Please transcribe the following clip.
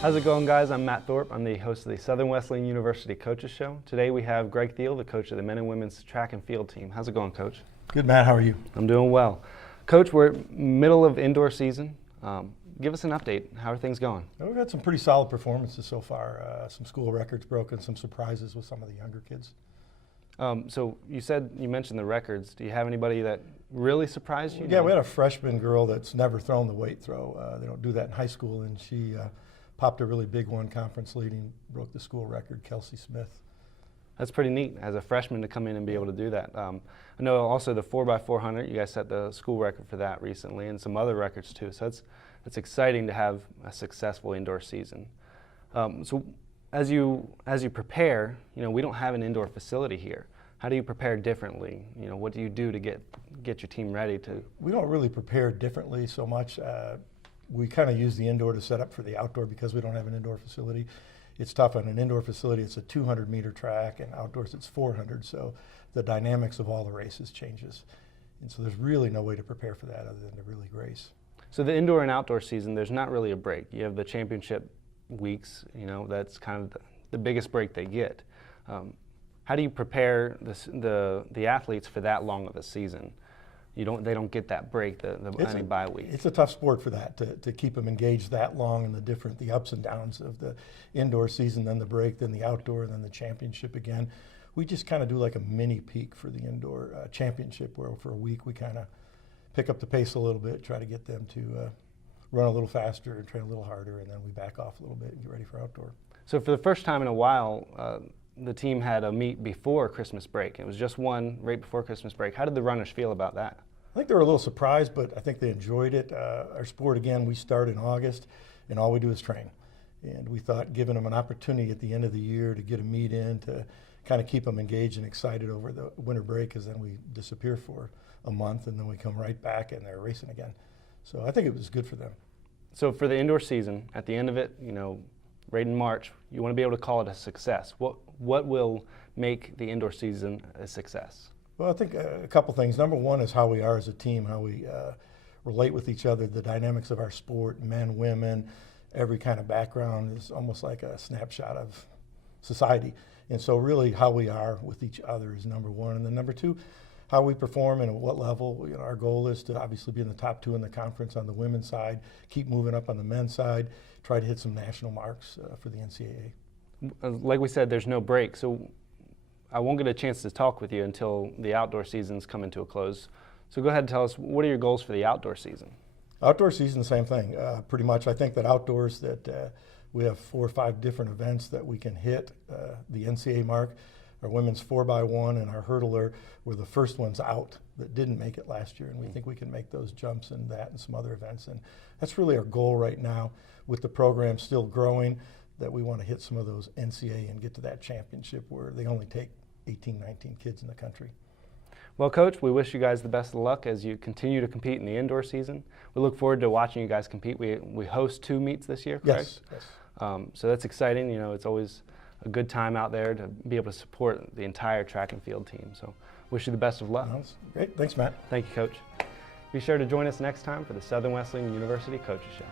How's it going, guys? I'm Matt Thorpe. I'm the host of the Southern Wesleyan University Coaches Show. Today we have Greg Thiel, the coach of the men and women's track and field team. How's it going, Coach? Good, Matt. How are you? I'm doing well. Coach, we're middle of indoor season. Give us an update. How are things going? We've had some pretty solid performances so far. Some school records broken, some surprises with some of the younger kids. So you mentioned the records. Do you have anybody that really surprised you? Yeah, we had a freshman girl that's never thrown the weight throw. They don't do that in high school, and she popped a really big one, conference leading, broke the school record, Kelsey Smith. That's pretty neat as a freshman to come in and be able to do that. I know also the 4x400, you guys set the school record for that recently, and some other records too. So it's exciting to have a successful indoor season. So as you prepare, we don't have an indoor facility here. How do you prepare differently? What do you do to get your team ready to? We don't really prepare differently so much. We kind of use the indoor to set up for the outdoor because we don't have an indoor facility. It's tough on an indoor facility. It's a 200-meter track, and outdoors it's 400. So the dynamics of all the races changes, and so there's really no way to prepare for that other than to really race. So the indoor and outdoor season, there's not really a break. You have the championship weeks. That's kind of the biggest break they get. How do you prepare the athletes for that long of a season? They don't get that break, any bye week. It's a tough sport for that, to keep them engaged that long and the ups and downs of the indoor season, then the break, then the outdoor, then the championship again. We just kind of do like a mini peak for the indoor championship, where for a week we kind of pick up the pace a little bit, try to get them to run a little faster and train a little harder, and then we back off a little bit and get ready for outdoor. So for the first time in a while, the team had a meet before Christmas break. It was just one right before Christmas break. How did the runners feel about that? I think they were a little surprised, but I think they enjoyed it. Our sport, again, we start in August, and all we do is train. And we thought giving them an opportunity at the end of the year to get a meet in, to kind of keep them engaged and excited over the winter break, because then we disappear for a month, and then we come right back and they're racing again. So I think it was good for them. So for the indoor season, at the end of it, right in March, you want to be able to call it a success. What will make the indoor season a success? Well, I think a couple things. Number one is how we are as a team, how we relate with each other, the dynamics of our sport, men, women, every kind of background is almost like a snapshot of society. And so really how we are with each other is number one. And then number two, how we perform and at what level. Our goal is to obviously be in the top two in the conference on the women's side, keep moving up on the men's side, try to hit some national marks for the NCAA. Like we said, there's no break. So I won't get a chance to talk with you until the outdoor season's coming to a close. So go ahead and tell us, what are your goals for the outdoor season? Outdoor season, the same thing. Pretty much, I think that outdoors that we have 4 or 5 different events that we can hit the NCAA mark. Our women's 4x1 and our hurdler were the first ones out that didn't make it last year, and we think we can make those jumps in that and some other events. And that's really our goal right now, with the program still growing, that we want to hit some of those NCAA and get to that championship where they only take 18, 19 kids in the country. Well, Coach, we wish you guys the best of luck as you continue to compete in the indoor season. We look forward to watching you guys compete. We host 2 meets this year, correct? Yes. So that's exciting. It's always a good time out there to be able to support the entire track and field team. So wish you the best of luck. Great. Thanks, Matt. Thank you, Coach. Be sure to join us next time for the Southern Wesleyan University Coaches Show.